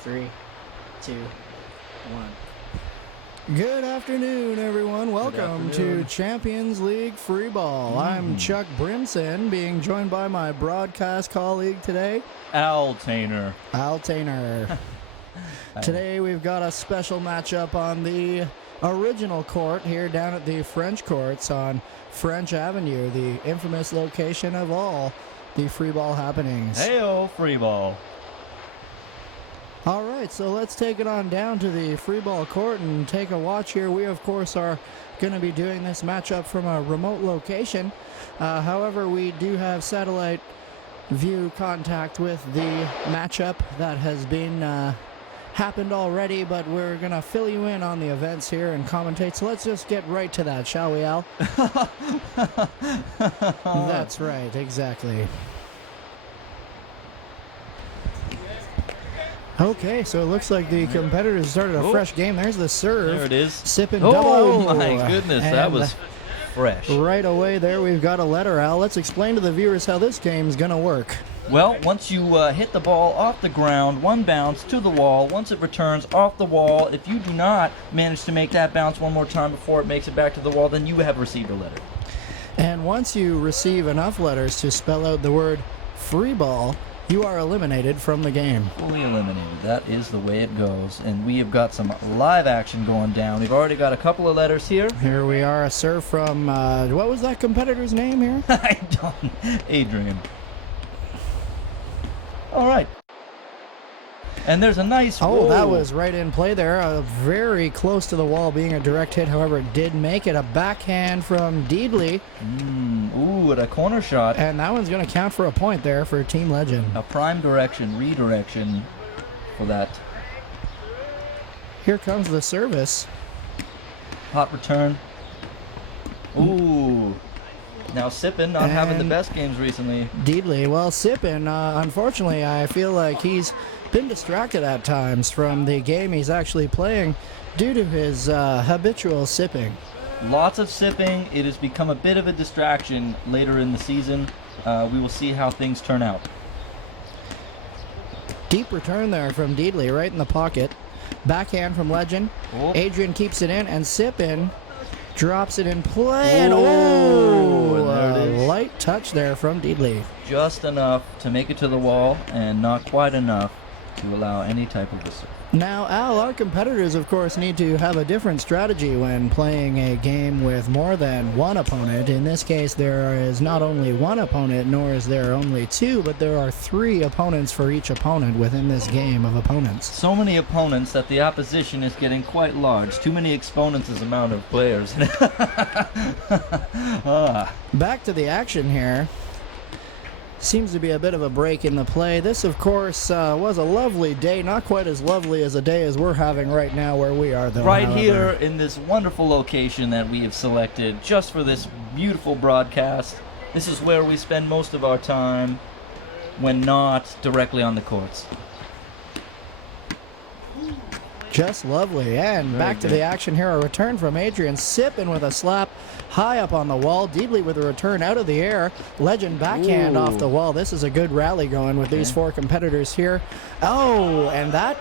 3, 2, 1. Good afternoon, everyone. Welcome to Champions League Freeball. I'm Chuck Brimson, being joined by my broadcast colleague today, Al Tainer. Today we've got a special matchup on the original court here down at the French courts on French Avenue, the infamous location of all the freeball happenings. Hey-o, freeball. All right, so let's take it on down to the freeball court and take a watch here. We, of course, are going to be doing this matchup from a remote location. However, we do have satellite view contact with the matchup that has been happened already, but we're going to fill you in on the events here and commentate. So let's just get right to that, shall we, Al? That's right, exactly. Okay, so it looks like the competitors started a fresh game. There's the serve. There it is. Sippin double. Oh, my goodness, that was fresh. Right away there, we've got a letter, Al. Let's explain to the viewers how this game is going to work. Well, once you hit the ball off the ground, one bounce to the wall. Once it returns off the wall, if you do not manage to make that bounce one more time before it makes it back to the wall, then you have received a letter. And once you receive enough letters to spell out the word free ball, you are eliminated from the game. Fully eliminated. That is the way it goes. And we have got some live action going down. We've already got a couple of letters here. Here we are, a serve from, what was that competitor's name here? I don't. Adrian. All right. And there's a nice... Oh, that was right in play there. Very close to the wall, being a direct hit. However, it did make it. A backhand from Deedley. Ooh, at a corner shot. And that one's going to count for a point there for Team Legin. A prime direction, redirection for that. Here comes the service. Hot return. Ooh. Now Sippin not having the best games recently. Deedley. Well, Sippin, unfortunately, I feel like he's been distracted at times from the game he's actually playing due to his habitual sipping. Lots of sipping. It has become a bit of a distraction later in the season. We will see how things turn out. Deep return there from Deedley, right in the pocket. Backhand from Legin. Oh. Adrian keeps it in, and Sippin drops it in play. And a light touch there from Deedley. Just enough to make it to the wall, and not quite enough to allow any type of a serve. Now, Al, our competitors, of course, need to have a different strategy when playing a game with more than one opponent. In this case, there is not only one opponent, nor is there only two, but there are 3 opponents for each opponent within this game of opponents. So many opponents that the opposition is getting quite large. Too many exponents as amount of players. Back to the action here. Seems to be a bit of a break in the play. This, of course, was a lovely day. Not quite as lovely as a day as we're having right now where we are, though. Right here in this wonderful location that we have selected just for this beautiful broadcast. This is where we spend most of our time when not directly on the courts. Just lovely. And back to the action here. A return from Adrian. Sippin with a slap high up on the wall. Deedley with a return out of the air. Legend backhand off the wall. This is a good rally going with these 4 competitors here. Oh, and that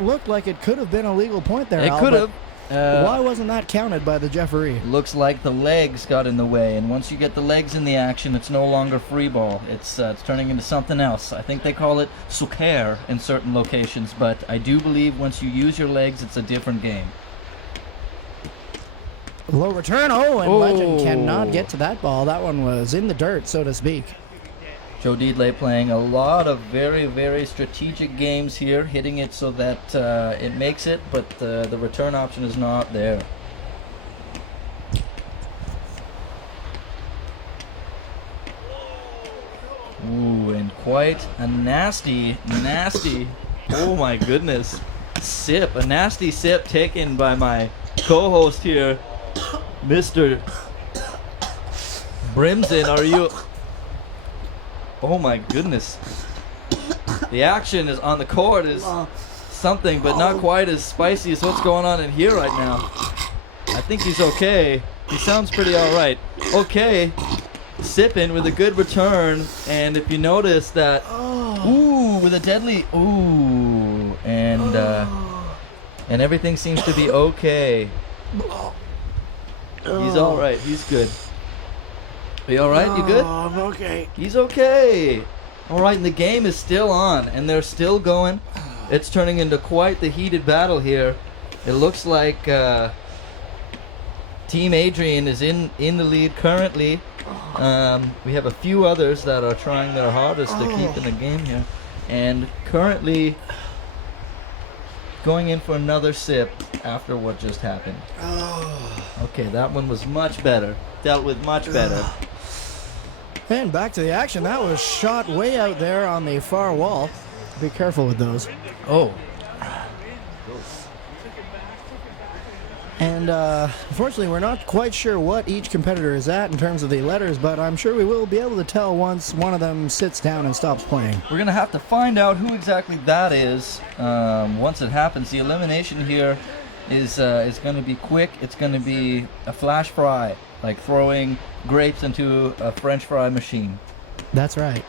looked like it could have been a legal point there. It could have. Why wasn't that counted by the referee? Looks like the legs got in the way, and once you get the legs in the action, it's no longer free ball. It's turning into something else. I think they call it soccer in certain locations, but I do believe once you use your legs, it's a different game. Low return. And Legend cannot get to that ball. That one was in the dirt, so to speak. Joe Deedley playing a lot of very, very strategic games here, hitting it so that it makes it, but the return option is not there. Ooh, and quite a nasty, oh my goodness, sip. A nasty sip taken by my co-host here, Mr. Brimson. Are you... Oh my goodness. The action is on the court is something, but not quite as spicy as what's going on in here right now. I think he's okay. He sounds pretty alright. Okay. Sippin with a good return, and if you notice that, ooh, with a deadly. Ooh, and everything seems to be okay. He's all right. He's good. Are you all right? You good? I'm okay. He's okay. All right, and the game is still on, and they're still going. It's turning into quite the heated battle here. It looks like Team Adrian is in the lead currently. We have a few others that are trying their hardest to keep in the game here. And currently going in for another sip after what just happened. Okay, that one was much better. Dealt with much better. And back to the action. That was shot way out there on the far wall. Be careful with those. Oh. And unfortunately, we're not quite sure what each competitor is at in terms of the letters, but I'm sure we will be able to tell once one of them sits down and stops playing. We're going to have to find out who exactly that is once it happens. The elimination here is going to be quick. It's going to be a flash fry, like throwing grapes into a French fry machine. That's right.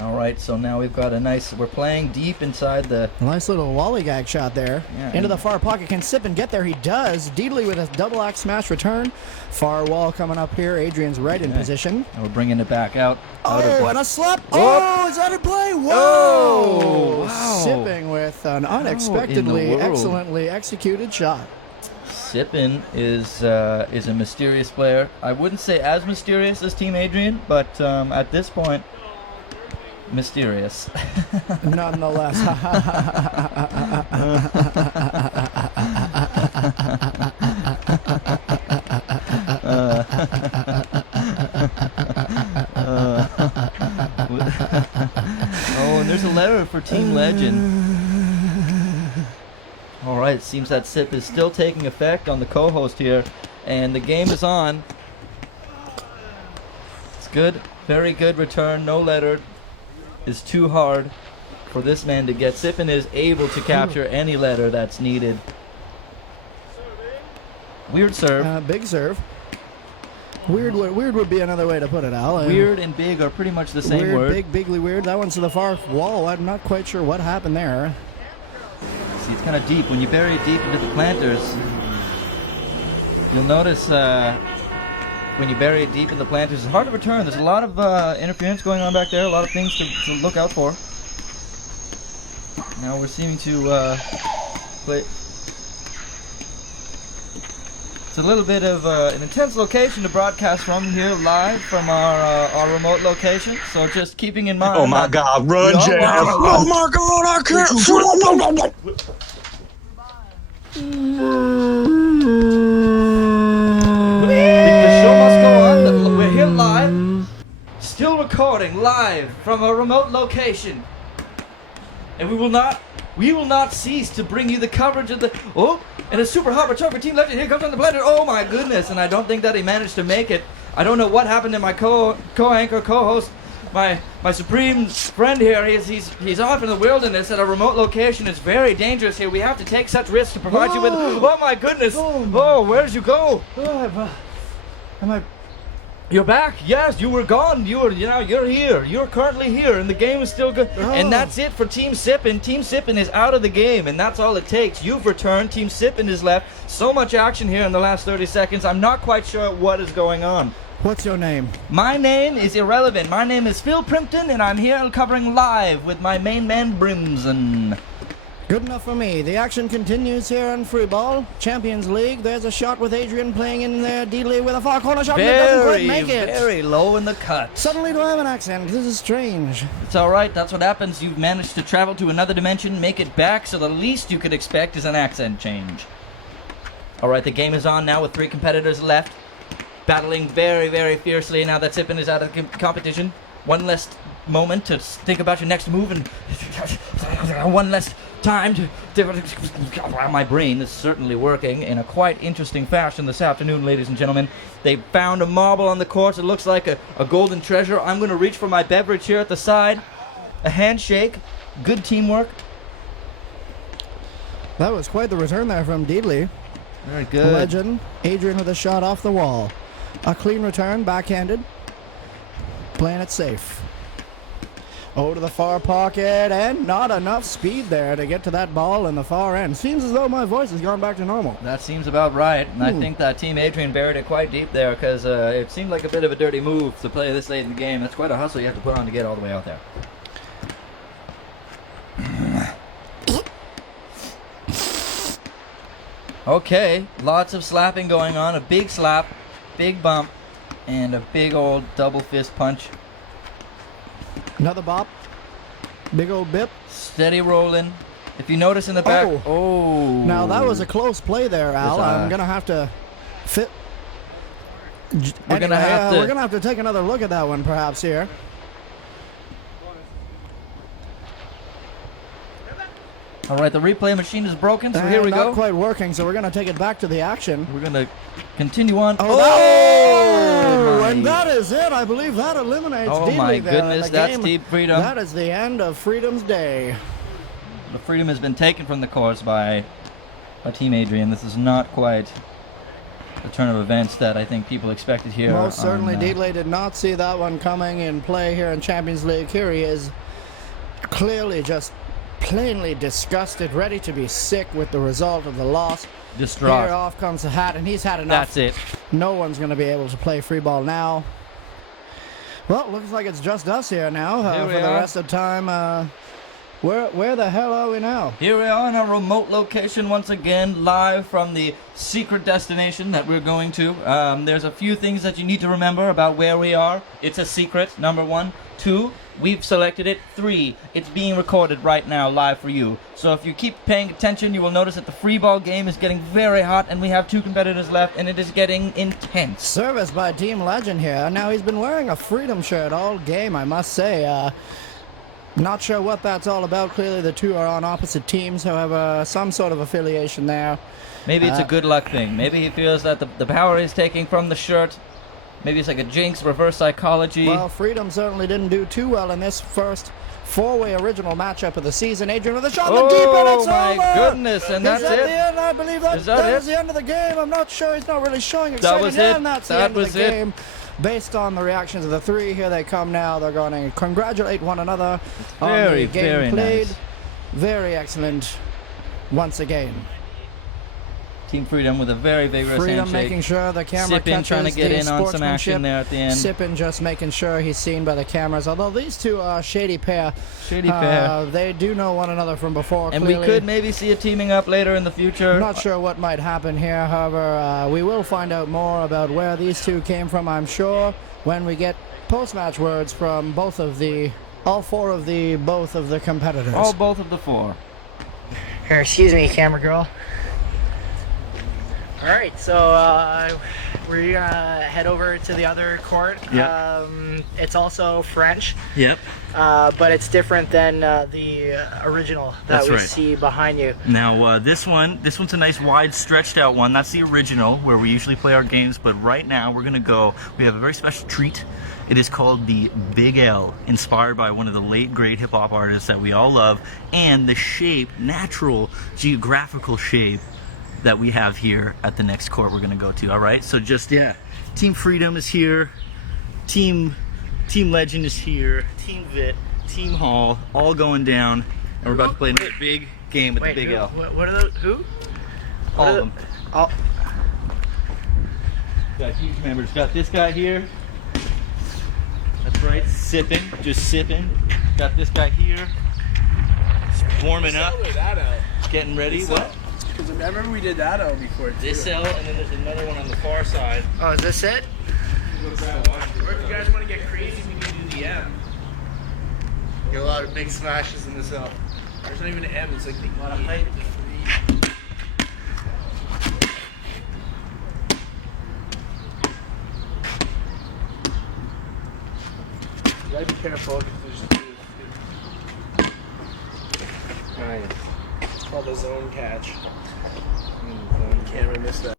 All right, so now we've got we're playing deep inside the... Nice little lollygag shot there. Yeah, into the far pocket. Can Sippin get there? He does. Deedley with a double axe smash return. Far wall coming up here. Adrian's right in position. And we're bringing it back out. And a slap. Whoop. Oh, is that in play? Whoa! Oh, wow. Sipping with an unexpectedly, excellently executed shot. Sippin is a mysterious player. I wouldn't say as mysterious as Team Adrian, but at this point, mysterious. Nonetheless. Oh, and there's a letter for Team Legin. All right, it seems that sip is still taking effect on the co-host here, and the game is on. It's good, very good return. No letter is too hard for this man to get. Sippin is able to capture any letter that's needed. Weird serve. Big serve. Weird would be another way to put it, Al. Weird and big are pretty much the same weird, word. Big, bigly weird. That one's to the far wall. I'm not quite sure what happened there. See, it's kind of deep. When you bury it deep into the planters, you'll notice when you bury it deep in the planters, it's hard to return. There's a lot of interference going on back there, a lot of things to look out for. Now we're seeming to play. It's a little bit of an intense location to broadcast from here live from our remote location. So just keeping in mind. Oh my God, run, Jeff! Oh my God, I can't. The show must go on. We're here live, still recording live from a remote location, and we will not cease to bring you the coverage of the. Oh, and a super hot return for Team Legin. Here comes on the blender. Oh my goodness! And I don't think that he managed to make it. I don't know what happened to my co-anchor, co-host, my supreme friend here. He's off in the wilderness at a remote location. It's very dangerous here. We have to take such risks to provide you with. Oh my goodness! Oh, where did you go? You're back. Yes, you were gone. You're here. You're currently here, and the game is still good. And that's it for Team Sippin. Team Sippin is out of the game, and that's all it takes. You've returned. Team Sippin is left. So much action here in the last 30 seconds. I'm not quite sure what is going on. What's your name? My name is irrelevant. My name is Phil Primpton, and I'm here covering live with my main man Brimson. Good enough for me. The action continues here on FREEBALL Champions League. There's a shot with Adrian playing in there. Deedley with a far corner shot. And it doesn't quite make it. Very low in the cut. Suddenly do I have an accent? This is strange. It's all right. That's what happens. You've managed to travel to another dimension, make it back, so the least you could expect is an accent change. All right, the game is on now with 3 competitors left, battling very, very fiercely now that Sippin is out of the competition. One less moment to think about your next move, and one less time to my brain is certainly working in a quite interesting fashion this afternoon, ladies and gentlemen. They found a marble on the course. It looks like a golden treasure. I'm going to reach for my beverage here at the side. A handshake. Good teamwork. That was quite the return there from Deedley. Very good. Legin. Adrian with a shot off the wall. A clean return, backhanded. Playing it safe. Oh, to the far pocket, and not enough speed there to get to that ball in the far end. Seems as though my voice has gone back to normal. That seems about right, and I think that Team Adrian buried it quite deep there because it seemed like a bit of a dirty move to play this late in the game. That's quite a hustle you have to put on to get all the way out there. Okay, lots of slapping going on. A big slap, big bump, and a big old double fist punch. Another bop. Big old bip. Steady rolling. If you notice in the back, Now that was a close play there, Al. I'm gonna have to fit. We're gonna have to take another look at that one, perhaps here. All right, the replay machine is broken, so here we Not go. quite working, so we're gonna take it back to the action. We're gonna continue on. Oh, and that is it. I believe that eliminates. Oh Dealey my there in goodness, the that's game. Team Freedom. That is the end of Freedom's day. The freedom has been taken from the course by Team Adrian. This is not quite the turn of events that I think people expected here. Most certainly, on, Dealey did not see that one coming in play here in Champions League. Here he is, clearly just plainly disgusted, ready to be sick with the result of the loss. distraught. Here off comes the hat, and he's had enough. That's it. No one's going to be able to play free ball now. Well, looks like it's just us here now Here for we the are. rest of the time. Where the hell are we now? Here we are in a remote location once again, live from the secret destination that we're going to. There's a few things that you need to remember about where we are. It's a secret, number 1. 2, we've selected it. 3, it's being recorded right now live for you. So if you keep paying attention, you will notice that the free ball game is getting very hot, and we have 2 competitors left, and it is getting intense. Service by Team Legin here. Now, he's been wearing a Freedom shirt all game, I must say. Not sure what that's all about. Clearly, the two are on opposite teams. However, some sort of affiliation there. Maybe it's a good luck thing. Maybe he feels that the power he's taking from the shirt. Maybe it's like a jinx, reverse psychology. Well, Freedom certainly didn't do too well in this first four-way original matchup of the season. Adrian with a shot in the deep, and it's my over! goodness, and Is that's that it. the end? I believe that Is that is the end of the game. I'm not sure. He's not really showing That excited. was it. And that's That the end was of the it. game. Based on the reactions of the three, here they come now. They're going to congratulate one another on Very, the game very played. nice. Very excellent once again. Team Freedom with a very vigorous Freedom handshake. making sure the camera Sippin catches trying to get the in on some action sportsmanship. there at the end. Sippin just making sure he's seen by the cameras. Although these two are a shady pair. Shady pair. They do know one another from before. And clearly. we could maybe see a teaming up later in the future. Not sure what might happen here. However, we will find out more about where these two came from, I'm sure, when we get post-match words from both of the competitors. Both of the 4. Here, excuse me, camera girl. All right, so we're gonna head over to the other court. Yep. It's also French, Yep. but it's different than the original that That's we right. see behind you. Now this one's a nice wide stretched out one. That's the original where we usually play our games, but right now we have a very special treat. It is called the Big L, inspired by one of the late great hip hop artists that we all love, and the shape, natural geographical shape that we have here at the next court we're gonna go to. All right, so Team Freedom is here, Team Legend is here, Team Vit, Team Hall, all going down, and we're about to play another big game with the Big L. What are those? Who? All of them. Oh, Got huge members. Got this guy here. That's right, sipping, just sipping. Got this guy here. Just warming up, getting ready. What? Because I remember we did that out before too. This L, and then there's another one on the far side. oh, is this it? Or if you guys want to get crazy, we can do the M. Get a lot of big smashes in this L. There's not even an M, it's like the lot of height. You gotta be careful because there's nice. It's called a zone catch. You can't really miss that.